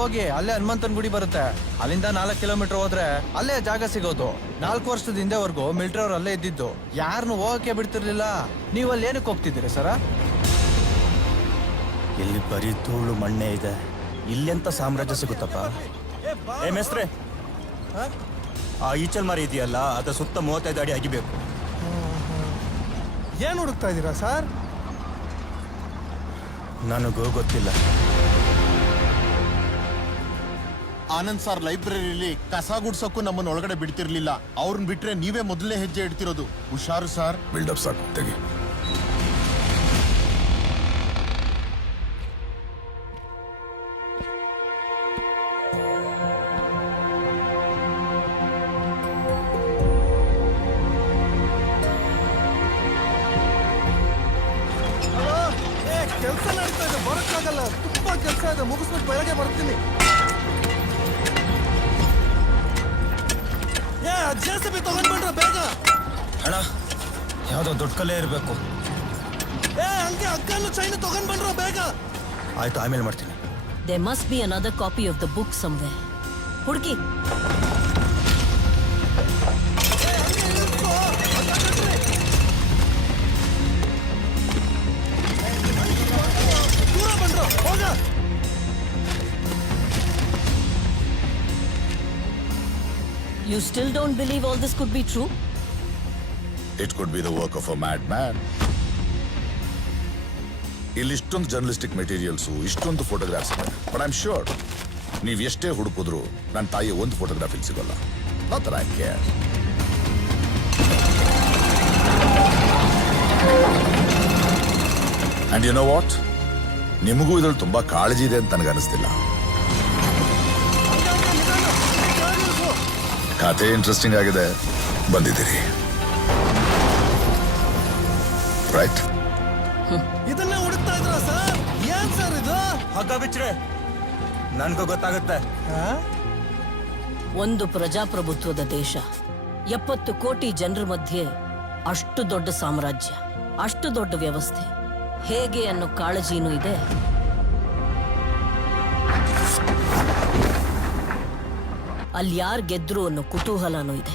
ಹೋಗಿ ಅಲ್ಲೇ ಹನುಮಂತನ ಗುಡಿ ಬರುತ್ತೆ. ಅಲ್ಲಿಂದ 4 ಕಿಲೋಮೀಟರ್ ಹೋದ್ರೆ ಅಲ್ಲೇ ಜಾಗ ಸಿಗೋದು. 4 ವರ್ಷದ ಹಿಂದೆವರೆಗೂ ಮಿಲಿಟರಿ ಅವ್ರು ಅಲ್ಲೇ ಇದ್ದಿದ್ದು. ಯಾರನ್ನು ಹೋಗಕ್ಕೆ ಬಿಡ್ತಿರ್ಲಿಲ್ಲ. ನೀವಲ್ಲಿ ಏನಕ್ಕೆ ಹೋಗ್ತಿದ್ದೀರಿ ಸರ? ಇಲ್ಲಿ ಬರೀ ಧೂಳು ಮಣ್ಣೆ ಇದೆ. ಇಲ್ಲೆಂತ ಸಾಮ್ರಾಜ್ಯ ಸಿಗುತ್ತಪ್ಪ? ಮೇಸ್ತ್ರೆ, ಆ ಈಚಲ್ ಮರ ಇದೆಯಲ್ಲ, ಅದ ಸುತ್ತ 35 ಅಡಿ ಅಗಿಬೇಕು. ಏನ್ ಹುಡುಕ್ತಾ ಇದ್ದೀರಾ ಸರ್? ನನಗೂ ಗೊತ್ತಿಲ್ಲ. ಆನಂದ್ ಸರ್ ಲೈಬ್ರರಿಲಿ ಕಸ ಗುಡ್ಸಕ್ಕೂ ನಮ್ಮನ್ನ ಒಳಗಡೆ ಬಿಡ್ತಿರ್ಲಿಲ್ಲ. ಅವ್ರನ್ನ ಬಿಟ್ರೆ ನೀವೇ ಮೊದಲನೇ ಹೆಜ್ಜೆ ಇಡ್ತಿರೋದು. ಹುಷಾರು ಸರ್. ಬಿಲ್ಡಪ್ ಸಾಕು, ತೆಗಿ. ಕೆಲಸ ನಡೀತಾ ಇದೆ, ಬರಕ್ಕಾಗಲ್ಲ. ತುಂಬಾ ಕೆಲಸ ಇದೆ, ಮುಗಿಸ್ಬಿಟ್ಟು ಬೆಳಗ್ಗೆ ಬರ್ತೀನಿ. ಜೆಸಿಬಿ ತಗೊಂಡ್ಬಿಟ್ರೆ ಬೇಗ. ಅಣ್ಣ, ಯಾವ್ದೋ ದೊಡ್ಡ ಕಲೆ ಇರಬೇಕು. ಹಂಗೆ ಅಕ್ಕನ್ನು ಚೈನು ತಗೊಂಡ್ಬಂಡ್ರ ಬೇಗ. ಆಯ್ತು, ಆಮೇಲೆ ಮಾಡ್ತೀನಿ. There must be another copy of the book somewhere. ಹುಡುಕಿ. ದೂರ ಬಂದ್ರು, ಹೋಗ. You still don't believe all this could be true? It could be the work of a madman. ಇಲ್ಲಿ ಇಷ್ಟೊಂದು ಜರ್ನಲಿಸ್ಟಿಕ್ ಮೆಟೀರಿಯಲ್ಸ್, ಇಷ್ಟೊಂದು ಫೋಟೋಗ್ರಾಫ್ಸ್ ಇದೆ. ಬಟ್ ಐ ಆಮ್ ಶ್ಯೂರ್ ನೀವು ಎಷ್ಟೇ ಹುಡುಕಿದ್ರು ನನ್ನ ತಾಯಿಯ ಒಂದು ಫೋಟೋಗ್ರಾಫ್ ಇಲ್ಲಿ ಸಿಗೋಲ್ಲ. Not that I care. And you know what, ನಿಮಗೂ ಇದ್ರಲ್ಲಿ ತುಂಬಾ ಕಾಳಜಿ ಇದೆ ಅಂತ ನನಗೆ ಅನಿಸ್ತಿಲ್ಲ. ಕಥೆ ಇಂಟ್ರೆಸ್ಟಿಂಗ್ ಆಗಿದೆ, ಬಂದಿದ್ದೀರಿ. ರೈಟ್? ಇದನ್ನೇ ಹುಡುಕ್ತಾ ಇದ್ರ ಸರ್? ಏನ್ ಸರ್ ಇದು? ಹಗ್ಗ ಬಿಚ್ರೆ ನನ್ಗೂ ಗೊತ್ತಾಗುತ್ತೆ. ಒಂದು ಪ್ರಜಾಪ್ರಭುತ್ವದ ದೇಶ, 70 ಕೋಟಿ ಜನರ ಮಧ್ಯೆ ಅಷ್ಟು ದೊಡ್ಡ ಸಾಮ್ರಾಜ್ಯ, ಅಷ್ಟು ದೊಡ್ಡ ವ್ಯವಸ್ಥೆ ಹೇಗೆ ಅನ್ನೋ ಕಾಳಜಿನೂ ಇದೆ. ಅಲ್ಲಿ ಯಾರು ಗೆದ್ರು ಅನ್ನೋ ಕುತೂಹಲನೂ ಇದೆ.